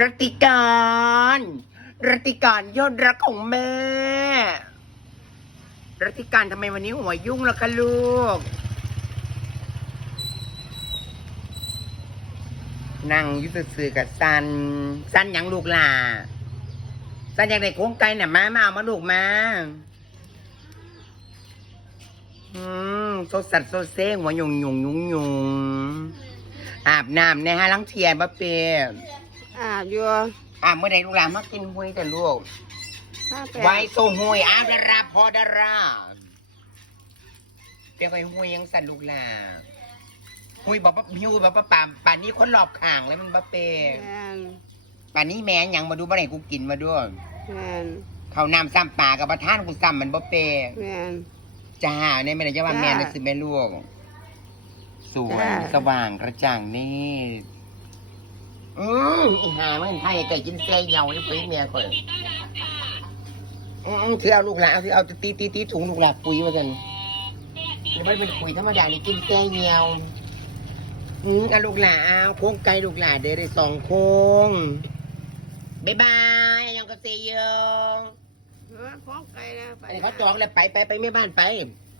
รัติการรัติการยอดรักของแม่รัติการทำไมวันนี้หัวยุ่งล่ะคะลูก นั่งยุติสื่อกับสันสันยังลูกล่ะสันอยากได้โค้งไก่น่ะมามาเอามาลูกมาอืมโซสัตโซเซ่หัวหยงหยงยุงยุงอาบน้ำในฮะลังเทียนบะเปีย อาบอยู่อาบเมื่อใดลูกหลานมากินหวยแต่ลูกถ้าแปไว้โซหวยอาบดาราพอดาราเปียกไปหวยยังสั่นลูกหลานหวยบอกว่าหิวแบบว่าป่าป่านนี้คนหลอบข่างแล้วมันบะเปียแม่นป่านนี้แม่หยังมาดูบ่ไหนกูกินมาด้วยแม่นเขาวน้ำซ้ำปลากับประท่านกูซ้ำมันบะเปียแม่นจ้าเนี่ยไม่ได้จะว่าจ้าแม่นักสิแม่ลูกสวยจ้า สว่างกระจ่างนี่ อืมอีหามันไทยไก่กินเส้ยาวนี่ปุ๋ยเมียคนอืมคือเอาลูกหลานเอาที่เอาตีตีตีถุงลูกหลานปุ๋ยมากันนี่มันเป็นปุ๋ยธรรมดานี่กินเส้ยยาวอืมเอาลูกหลานเอาโค้งไก่ลูกหลานเดี๋ยวได้สองโค้งบ๊ายบายยังก็เซโยเออของไก่นะไปอันนี้เขาจองแล้วไปไปไปแม่บ้านไปไ